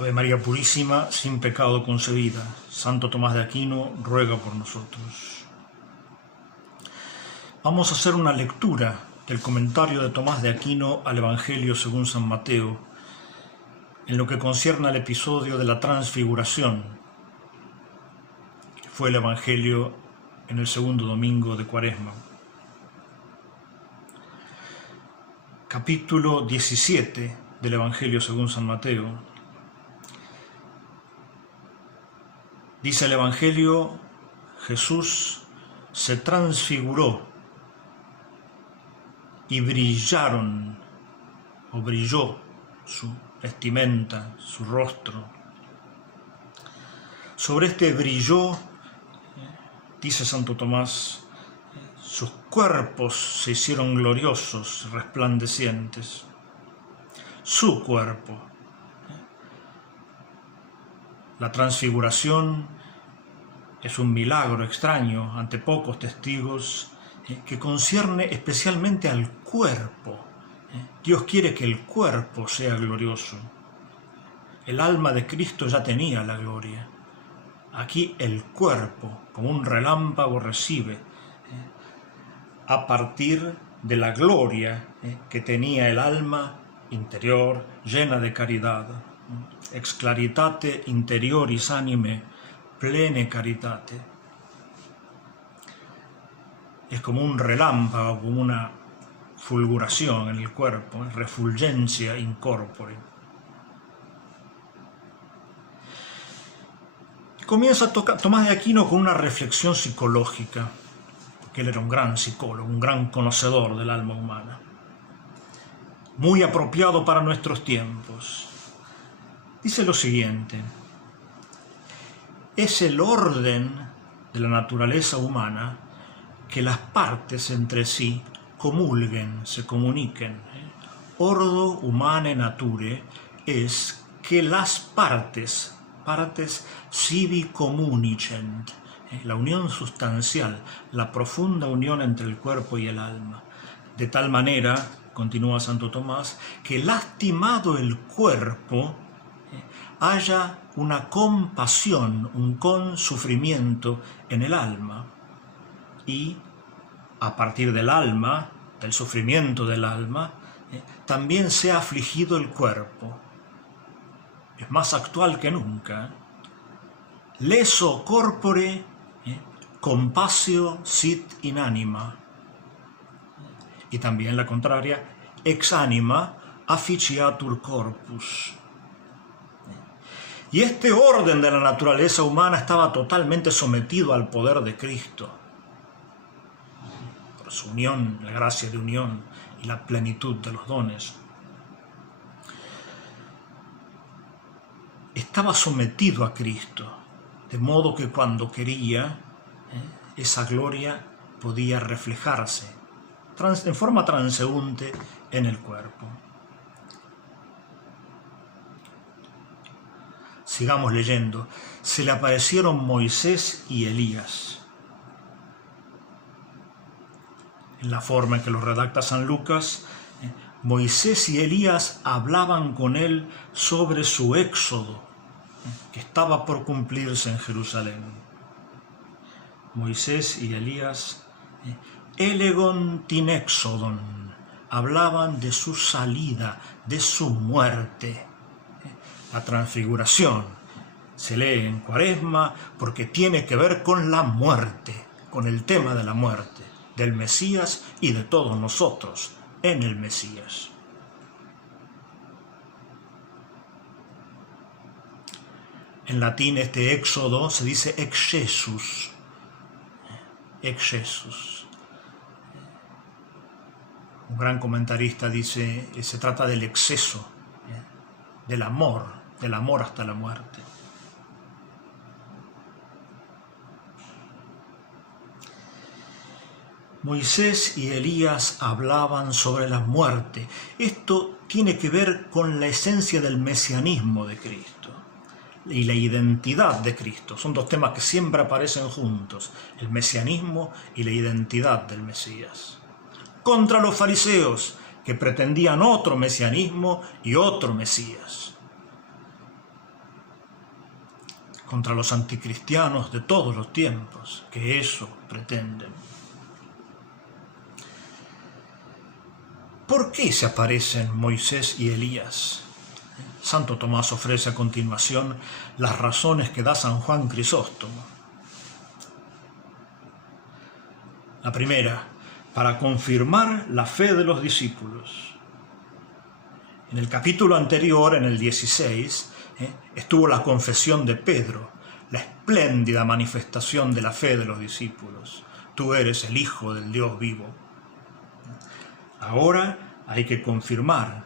Ave María Purísima, sin pecado concebida. Santo Tomás de Aquino, ruega por nosotros. Vamos a hacer una lectura del comentario de Tomás de Aquino al Evangelio según San Mateo, en lo que concierne al episodio de la Transfiguración, que fue el Evangelio en el segundo domingo de Cuaresma. Capítulo 17 del Evangelio según San Mateo. Dice el Evangelio: Jesús se transfiguró y brillaron, o brilló su vestimenta, su rostro. Sobre este brilló, dice Santo Tomás, sus cuerpos se hicieron gloriosos, resplandecientes. Su cuerpo. La transfiguración es un milagro extraño ante pocos testigos que concierne especialmente al cuerpo. Dios quiere que el cuerpo sea glorioso. El alma de Cristo ya tenía la gloria. Aquí el cuerpo, como un relámpago, recibe a partir de la gloria que tenía el alma interior llena de caridad. Ex claritate interioris anime plene caritate. Es como un relámpago, como una fulguración en el cuerpo, refulgencia in corpore. Comienza Tomás de Aquino con una reflexión psicológica, porque él era un gran psicólogo, un gran conocedor del alma humana, muy apropiado para nuestros tiempos. Dice lo siguiente: es el orden de la naturaleza humana que las partes entre sí comulguen, se comuniquen. Ordo humanae nature es que las partes sibi communicent, la unión sustancial, la profunda unión entre el cuerpo y el alma. De tal manera, continúa Santo Tomás, que lastimado el cuerpo, haya una compasión, un consufrimiento en el alma, y a partir del alma, del sufrimiento del alma, también sea afligido el cuerpo. Es más actual que nunca. Leso corpore compassio sit in anima. Y también la contraria, ex anima afficiatur corpus. Y este orden de la naturaleza humana estaba totalmente sometido al poder de Cristo, por su unión, la gracia de unión y la plenitud de los dones. Estaba sometido a Cristo, de modo que cuando quería, esa gloria podía reflejarse en forma transeúnte en el cuerpo. Sigamos leyendo. Se le aparecieron Moisés y Elías. En la forma en que lo redacta San Lucas, Moisés y Elías hablaban con él sobre su éxodo, que estaba por cumplirse en Jerusalén. Moisés y Elías, elegon tin exodon, hablaban de su salida, de su muerte. La transfiguración se lee en Cuaresma porque tiene que ver con la muerte, con el tema de la muerte, del Mesías y de todos nosotros en el Mesías. En latín este éxodo se dice ex Jesus. Ex Jesus. Un gran comentarista dice que se trata del exceso, del amor hasta la muerte. Moisés y Elías hablaban sobre la muerte. Esto tiene que ver con la esencia del mesianismo de Cristo y la identidad de Cristo. Son dos temas que siempre aparecen juntos: el mesianismo y la identidad del Mesías. Contra los fariseos, que pretendían otro mesianismo y otro Mesías. contra los anticristianos de todos los tiempos, que eso pretenden. ¿Por qué se aparecen Moisés y Elías? Santo Tomás ofrece a continuación las razones que da San Juan Crisóstomo. La primera, para confirmar la fe de los discípulos. En el capítulo anterior, en el 16, estuvo la confesión de Pedro, la espléndida manifestación de la fe de los discípulos. Tú eres el Hijo del Dios vivo. Ahora hay que confirmar,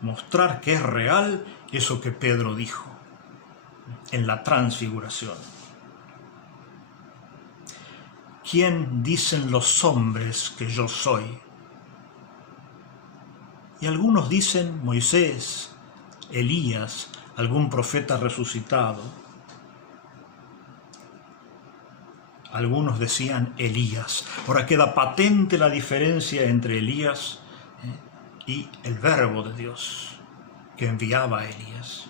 mostrar que es real eso que Pedro dijo en la transfiguración. ¿Quién dicen los hombres que yo soy? Y algunos dicen Moisés, Elías, algún profeta resucitado. Algunos decían Elías. Ahora queda patente la diferencia entre Elías y el Verbo de Dios que enviaba a Elías.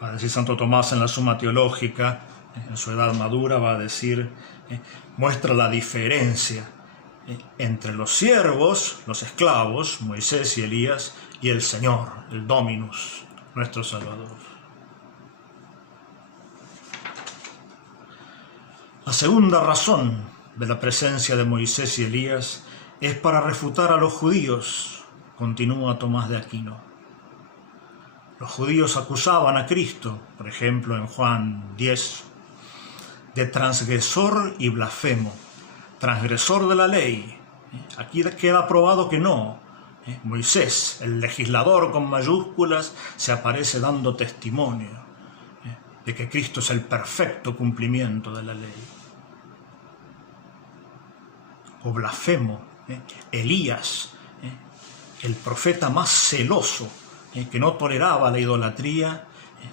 Va a decir Santo Tomás en la Suma Teológica, en su edad madura, va a decir, muestra la diferencia entre los siervos, los esclavos, Moisés y Elías, y el Señor, el Dominus, nuestro Salvador. La segunda razón de la presencia de Moisés y Elías es para refutar a los judíos, continúa Tomás de Aquino. Los judíos acusaban a Cristo, por ejemplo en Juan 10, de transgresor y blasfemo, transgresor de la ley. Aquí queda probado que no. Moisés, el legislador con mayúsculas, se aparece dando testimonio de que Cristo es el perfecto cumplimiento de la ley. O blasfemo, Elías, el profeta más celoso, que no toleraba la idolatría,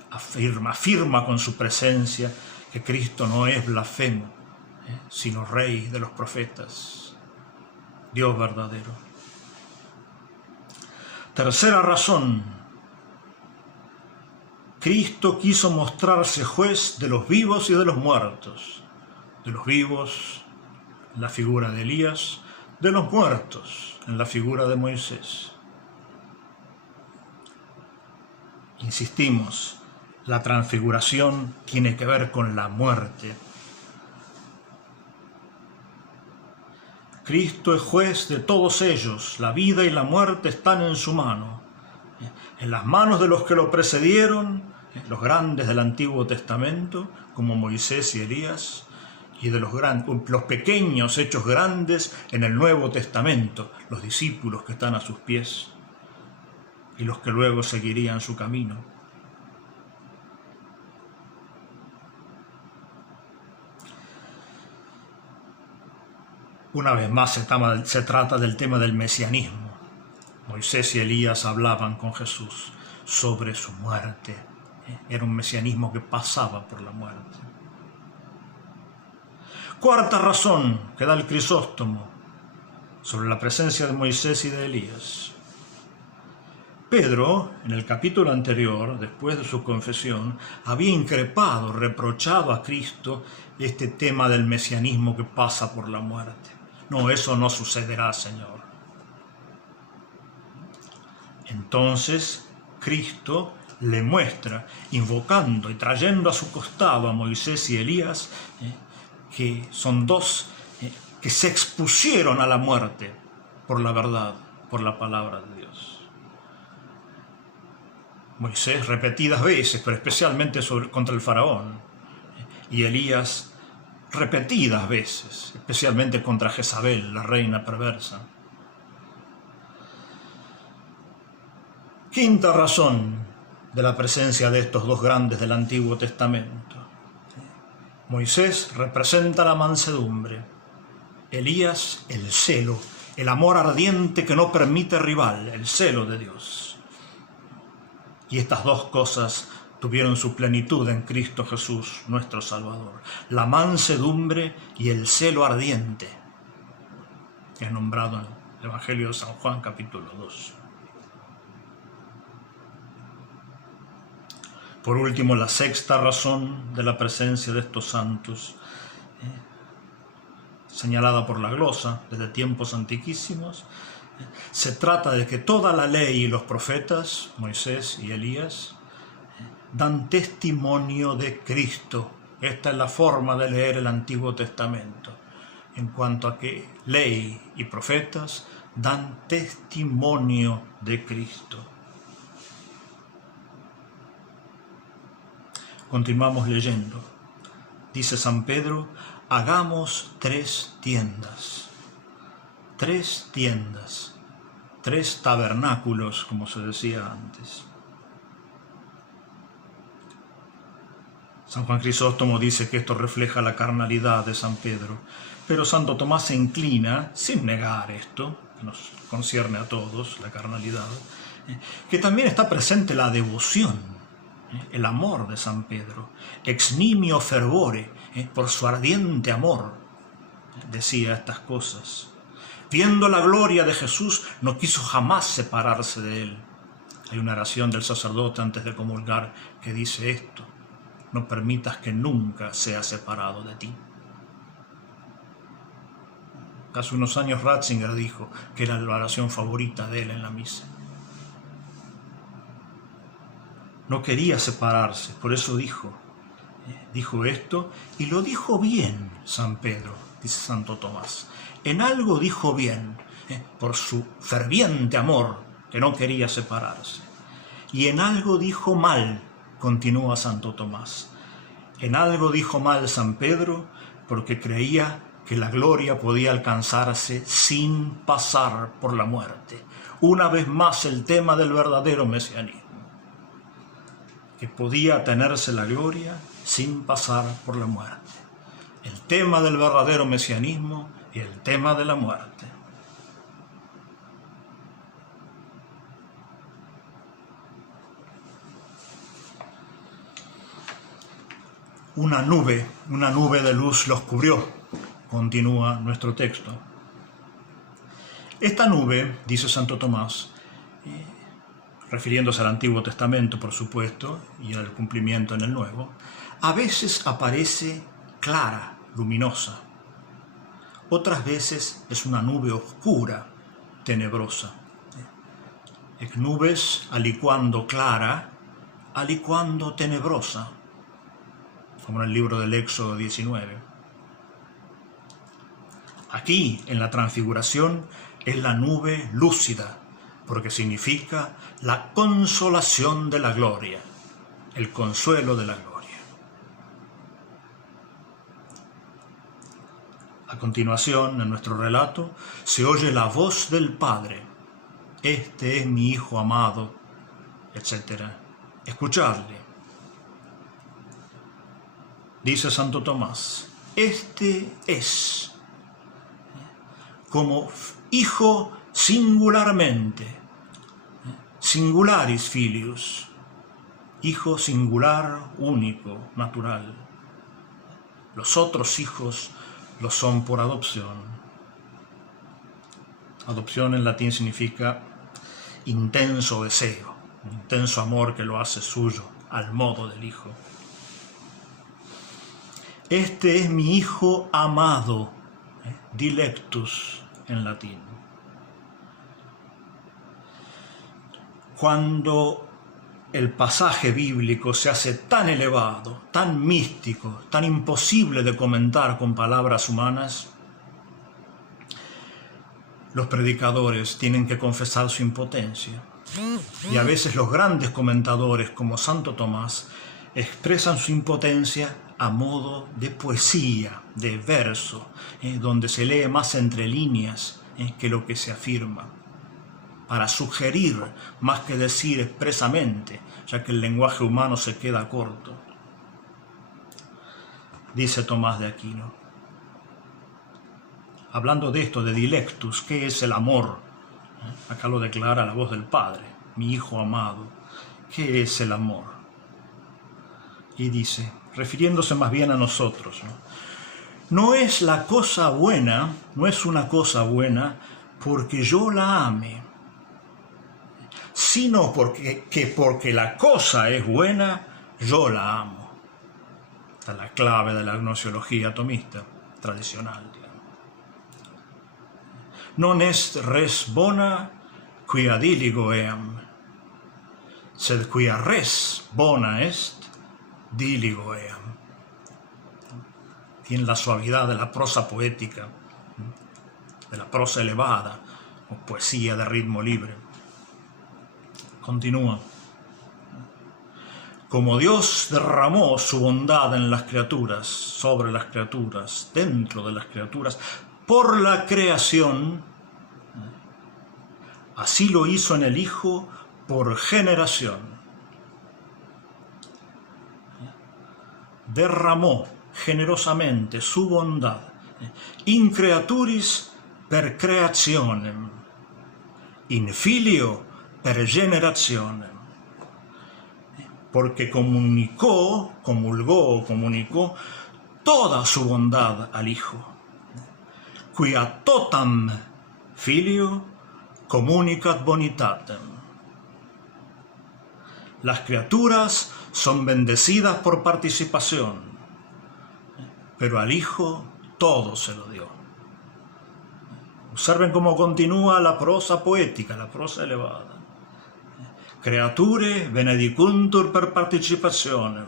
afirma con su presencia que Cristo no es blasfemo, sino Rey de los profetas, Dios verdadero. Tercera razón, Cristo quiso mostrarse juez de los vivos y de los muertos. De los vivos, en la figura de Elías, de los muertos, en la figura de Moisés. Insistimos, la transfiguración tiene que ver con la muerte. Cristo es juez de todos ellos, la vida y la muerte están en su mano, en las manos de los que lo precedieron, los grandes del Antiguo Testamento, como Moisés y Elías, y de los pequeños hechos grandes en el Nuevo Testamento, los discípulos que están a sus pies, y los que luego seguirían su camino. Una vez más se trata del tema del mesianismo. Moisés y Elías hablaban con Jesús sobre su muerte. Era un mesianismo que pasaba por la muerte. Cuarta razón que da el Crisóstomo sobre la presencia de Moisés y de Elías. Pedro, en el capítulo anterior, después de su confesión, había increpado, reprochado a Cristo este tema del mesianismo que pasa por la muerte. No, eso no sucederá, Señor. Entonces, Cristo le muestra, invocando y trayendo a su costado a Moisés y Elías, que son dos que se expusieron a la muerte por la verdad, por la palabra de Dios. Moisés repetidas veces, pero especialmente contra el faraón, y Elías repetidas veces, especialmente contra Jezabel, la reina perversa. Quinta razón de la presencia de estos dos grandes del Antiguo Testamento. Moisés representa la mansedumbre, Elías el celo, el amor ardiente que no permite rival, el celo de Dios. Y estas dos cosas tuvieron su plenitud en Cristo Jesús, nuestro Salvador. La mansedumbre y el celo ardiente, que es nombrado en el Evangelio de San Juan, capítulo 2. Por último, la sexta razón de la presencia de estos santos, señalada por la glosa desde tiempos antiquísimos, se trata de que toda la ley y los profetas, Moisés y Elías, dan testimonio de Cristo. Esta es la forma de leer el Antiguo Testamento, en cuanto a que ley y profetas dan testimonio de Cristo. Continuamos leyendo. Dice San Pedro, hagamos 3 tiendas. 3 tiendas. 3 tabernáculos, como se decía antes. San Juan Crisóstomo dice que esto refleja la carnalidad de San Pedro, pero Santo Tomás se inclina, sin negar esto, que nos concierne a todos, la carnalidad, que también está presente la devoción, el amor de San Pedro, ex nimio fervore, por su ardiente amor, decía estas cosas. Viendo la gloria de Jesús, no quiso jamás separarse de él. Hay una oración del sacerdote antes de comulgar que dice esto: no permitas que nunca sea separado de ti. Hace unos años Ratzinger dijo que era la oración favorita de él en la misa. No quería separarse, por eso dijo esto, y lo dijo bien San Pedro, dice Santo Tomás. En algo dijo bien, por su ferviente amor, que no quería separarse. Y en algo dijo mal, continúa Santo Tomás. En algo dijo mal San Pedro, porque creía que la gloria podía alcanzarse sin pasar por la muerte. Una vez más el tema del verdadero mesianismo, que podía tenerse la gloria sin pasar por la muerte. El tema del verdadero mesianismo y el tema de la muerte. Una nube de luz los cubrió, continúa nuestro texto. Esta nube, dice Santo Tomás, refiriéndose al Antiguo Testamento, por supuesto, y al cumplimiento en el Nuevo, a veces aparece clara, luminosa. Otras veces es una nube oscura, tenebrosa. Ec nubes aliquando clara, aliquando tenebrosa, como en el libro del Éxodo 19. Aquí, en la Transfiguración, es la nube lúcida, porque significa la consolación de la gloria, el consuelo de la gloria. A continuación, en nuestro relato, se oye la voz del Padre: este es mi Hijo amado, etc. Escuchadle. Dice Santo Tomás, este es, como Hijo singularmente, singularis filius, Hijo singular, único, natural. Los otros hijos lo son por adopción. Adopción en latín significa intenso deseo, un intenso amor que lo hace suyo, al modo del Hijo. Este es mi Hijo amado, dilectus en latín. Cuando el pasaje bíblico se hace tan elevado, tan místico, tan imposible de comentar con palabras humanas, los predicadores tienen que confesar su impotencia. Y a veces los grandes comentadores, como Santo Tomás, expresan su impotencia a modo de poesía, de verso, donde se lee más entre líneas que lo que se afirma, para sugerir más que decir expresamente, ya que el lenguaje humano se queda corto. Dice Tomás de Aquino, hablando de esto, de dilectus, ¿qué es el amor? Acá lo declara la voz del Padre, mi Hijo amado. ¿Qué es el amor? Y dice, refiriéndose más bien a nosotros, no es la cosa buena, no es una cosa buena porque yo la ame, sino porque la cosa es buena, yo la amo. Esta es la clave de la gnoseología atomista tradicional. Non est res bona quia diligo eam, sed quia res bona est diligo eam. Tiene la suavidad de la prosa poética, de la prosa elevada, o poesía de ritmo libre. Continúa. Como Dios derramó su bondad en las criaturas, sobre las criaturas, dentro de las criaturas, por la creación, así lo hizo en el Hijo por generación. Derramó generosamente su bondad, in creaturis per creationem, in filio per generationem, porque comunicó toda su bondad al Hijo, quia totam filio communicat bonitatem. Las criaturas son bendecidas por participación, pero al Hijo todo se lo dio. Observen cómo continúa la prosa poética, la prosa elevada. Creature benedicuntur per participationem,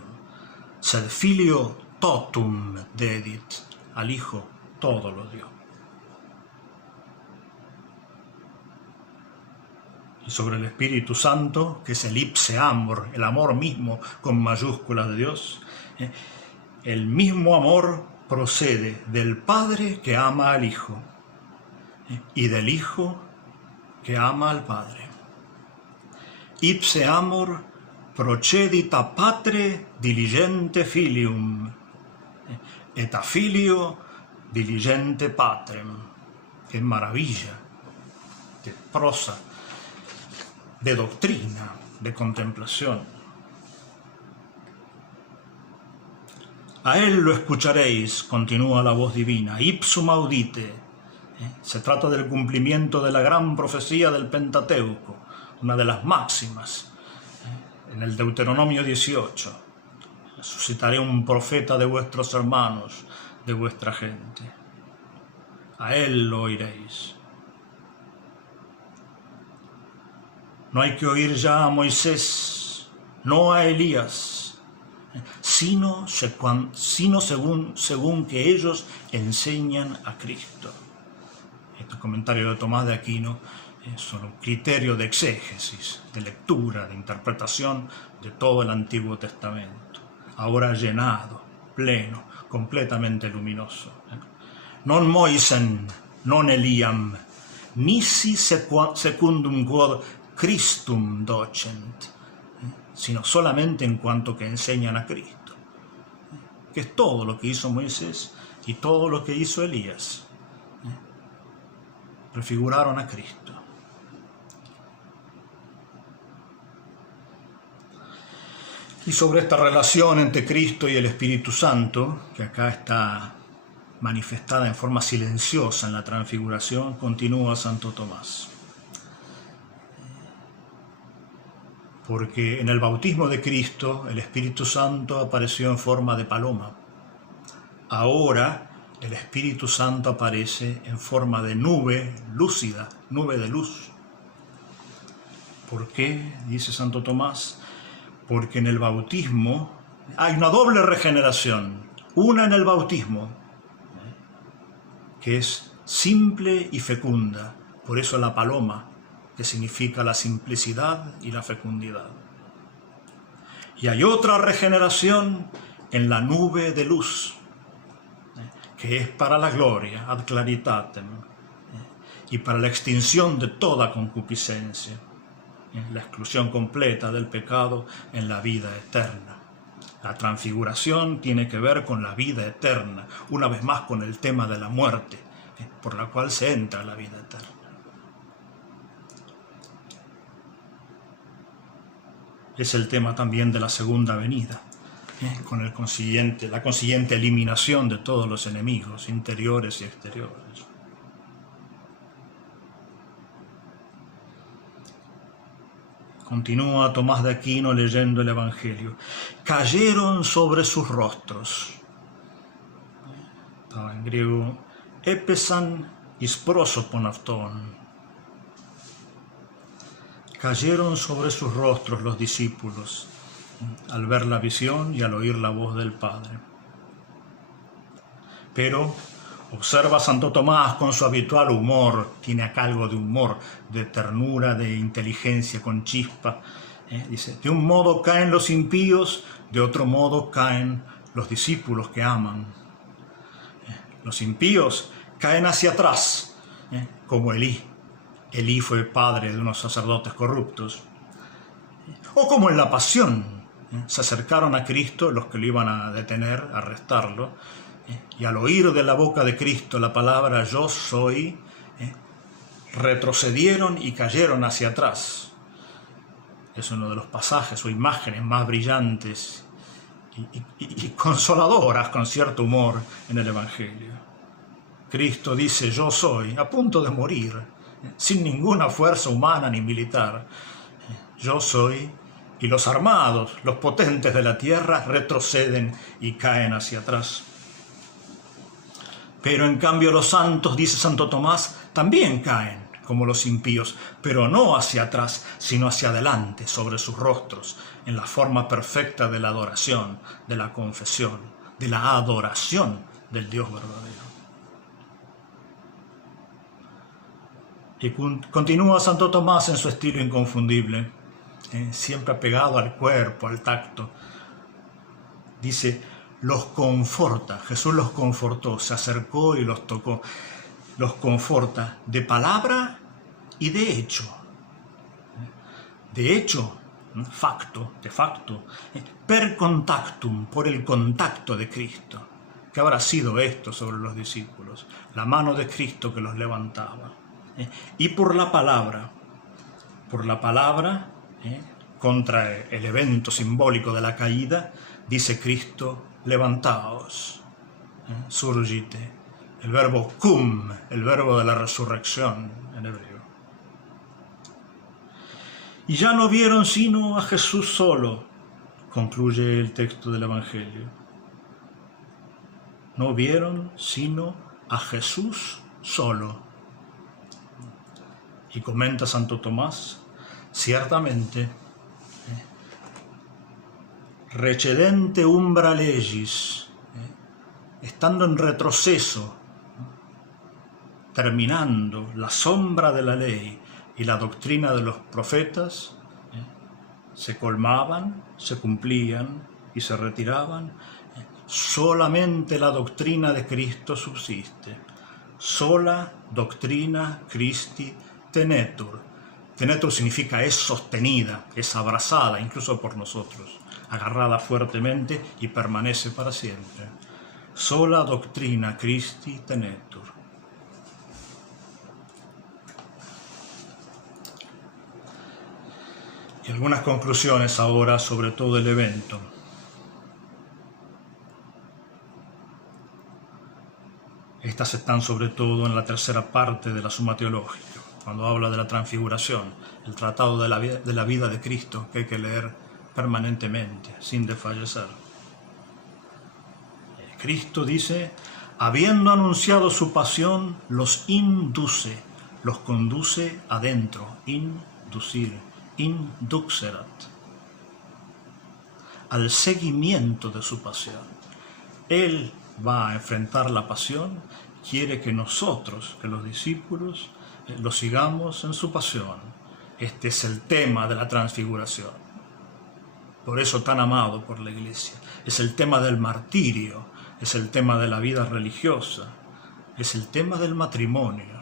sed filio totum dedit. Al Hijo todo lo dio. Y sobre el Espíritu Santo, que es el ipse amor, el amor mismo con mayúsculas de Dios, el mismo amor procede del Padre que ama al Hijo y del Hijo que ama al Padre. Ipse amor procedit a Patre diligente filium, et a filio diligente patrem. Qué maravilla de prosa, de doctrina, de contemplación. A él lo escucharéis, continúa la voz divina, ipsum audite. Se trata del cumplimiento de la gran profecía del Pentateuco, una de las máximas, en el Deuteronomio 18. Suscitaré un profeta de vuestros hermanos, de vuestra gente. A él lo oiréis. No hay que oír ya a Moisés, no a Elías, sino según que ellos enseñan a Cristo. Este comentario de Tomás de Aquino es un criterio de exégesis, de lectura, de interpretación de todo el Antiguo Testamento, ahora llenado, pleno, completamente luminoso. Non Moisen, non Eliam, nisi secundum quod Christum docent, sino solamente en cuanto que enseñan a Cristo, que es todo lo que hizo Moisés y todo lo que hizo Elías. Prefiguraron a Cristo. Y sobre esta relación entre Cristo y el Espíritu Santo, que acá está manifestada en forma silenciosa en la transfiguración, continúa Santo Tomás. Porque en el bautismo de Cristo el Espíritu Santo apareció en forma de paloma. Ahora el Espíritu Santo aparece en forma de nube lúcida, nube de luz. ¿Por qué? Dice Santo Tomás. Porque en el bautismo hay una doble regeneración. Una en el bautismo, que es simple y fecunda. Por eso la paloma, que significa la simplicidad y la fecundidad. Y hay otra regeneración en la nube de luz, que es para la gloria, ad claritatem, y para la extinción de toda concupiscencia, la exclusión completa del pecado en la vida eterna. La transfiguración tiene que ver con la vida eterna, una vez más con el tema de la muerte, por la cual se entra a la vida eterna. Es el tema también de la segunda venida, con la consiguiente eliminación de todos los enemigos, interiores y exteriores. Continúa Tomás de Aquino leyendo el Evangelio. Cayeron sobre sus rostros. Estaba en griego. Epesan is prosopon αυτών. Cayeron sobre sus rostros los discípulos al ver la visión y al oír la voz del Padre. Pero observa Santo Tomás con su habitual humor, tiene acá algo de humor, de ternura, de inteligencia con chispa. Dice, de un modo caen los impíos, de otro modo caen los discípulos que aman. Los impíos caen hacia atrás, como Elí. Elí fue padre de unos sacerdotes corruptos. O como en la pasión, se acercaron a Cristo los que lo iban a detener, a arrestarlo, y al oír de la boca de Cristo la palabra yo soy, retrocedieron y cayeron hacia atrás. Es uno de los pasajes o imágenes más brillantes y consoladoras, con cierto humor, en el Evangelio. Cristo dice yo soy, a punto de morir, sin ninguna fuerza humana ni militar. Yo soy, y los armados, los potentes de la tierra, retroceden y caen hacia atrás. Pero en cambio los santos, dice Santo Tomás, también caen, como los impíos, pero no hacia atrás, sino hacia adelante, sobre sus rostros, en la forma perfecta de la adoración, de la confesión, de la adoración del Dios verdadero. Y continúa Santo Tomás en su estilo inconfundible, siempre apegado al cuerpo, al tacto. Dice, los conforta, Jesús los confortó, se acercó y los tocó. Los conforta de palabra y de hecho. De hecho, facto, de facto, per contactum, por el contacto de Cristo. ¿Qué habrá sido esto sobre los discípulos? La mano de Cristo que los levantaba. Y por la palabra, contra el evento simbólico de la caída, dice Cristo, levantaos, surgite, el verbo cum, el verbo de la resurrección en hebreo. Y ya no vieron sino a Jesús solo, concluye el texto del Evangelio. No vieron sino a Jesús solo. Y comenta Santo Tomás, ciertamente, recedente umbra legis, estando en retroceso, terminando la sombra de la ley y la doctrina de los profetas, se colmaban, se cumplían y se retiraban. Solamente la doctrina de Cristo subsiste. Sola doctrina Christi tenetur. Tenetur significa es sostenida, es abrazada, incluso por nosotros, agarrada fuertemente y permanece para siempre. Sola doctrina Christi tenetur. Y algunas conclusiones ahora sobre todo el evento. Estas están sobre todo en la tercera parte de la Suma Teológica, cuando habla de la transfiguración, el tratado de la vida de Cristo que hay que leer permanentemente, sin desfallecer. Cristo dice, habiendo anunciado su pasión, los induce, los conduce adentro, inducir, induxerat, al seguimiento de su pasión. Él va a enfrentar la pasión, quiere que nosotros, que los discípulos, lo sigamos en su pasión. Este es el tema de la transfiguración. Por eso tan amado por la Iglesia. Es el tema del martirio, es el tema de la vida religiosa, es el tema del matrimonio.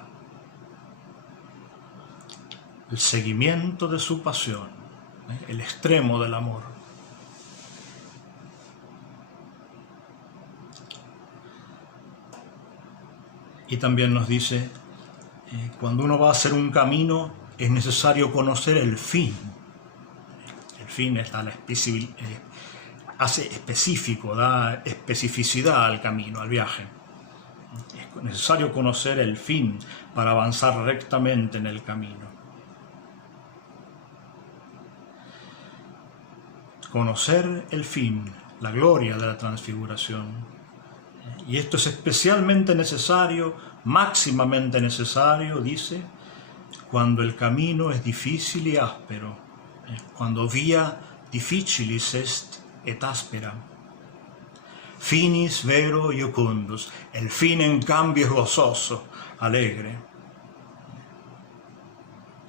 El seguimiento de su pasión, el extremo del amor. Y también nos dice, cuando uno va a hacer un camino, es necesario conocer el fin. El fin hace específico, da especificidad al camino, al viaje. Es necesario conocer el fin para avanzar rectamente en el camino. conocer el fin, la gloria de la transfiguración. Y esto es especialmente necesario, máximamente necesario, dice, cuando el camino es difícil y áspero, cuando via difficilis est et aspera. Finis vero iucundus, el fin en cambio es gozoso, alegre.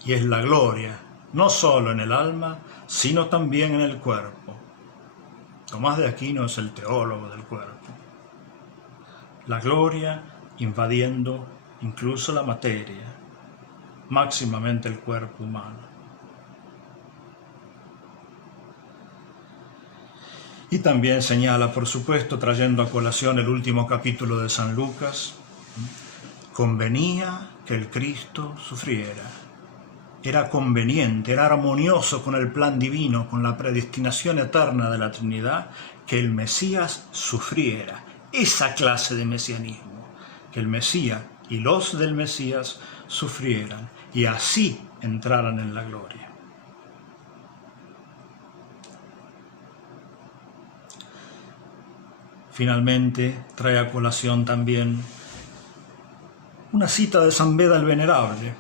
Y es la gloria, no solo en el alma, sino también en el cuerpo. Tomás de Aquino es el teólogo del cuerpo. La gloria invadiendo incluso la materia, máximamente el cuerpo humano. Y también señala, por supuesto, trayendo a colación el último capítulo de San Lucas, convenía que el Cristo sufriera. Era conveniente, era armonioso con el plan divino, con la predestinación eterna de la Trinidad, que el Mesías sufriera. Esa clase de mesianismo, que el Mesías y los del Mesías sufrieran y así entraran en la gloria. Finalmente, trae a colación también una cita de San Beda el Venerable,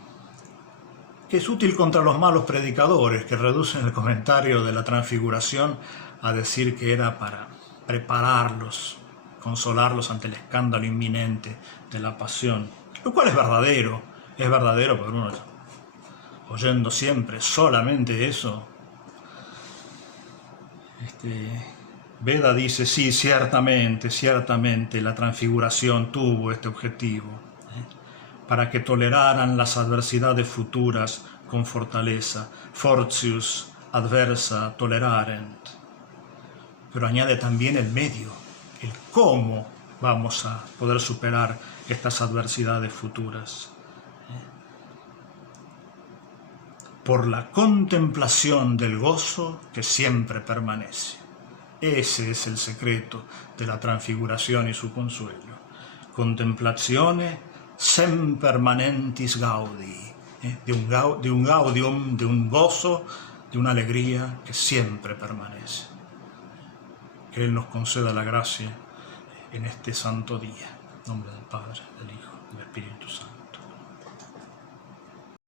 que es útil contra los malos predicadores que reducen el comentario de la transfiguración a decir que era para prepararlos, consolarlos ante el escándalo inminente de la pasión, lo cual es verdadero porque uno, oyendo siempre solamente eso, Beda dice, sí, ciertamente la transfiguración tuvo este objetivo, para que toleraran las adversidades futuras con fortaleza, fortius adversa tolerarent. Pero añade también el medio, el cómo vamos a poder superar estas adversidades futuras. Por la contemplación del gozo que siempre permanece. Ese es el secreto de la transfiguración y su consuelo. Contemplazione sempermanentis gaudi, de un gaudium, de un gozo, de una alegría que siempre permanece. Que Él nos conceda la gracia en este santo día. En nombre del Padre, del Hijo y del Espíritu Santo.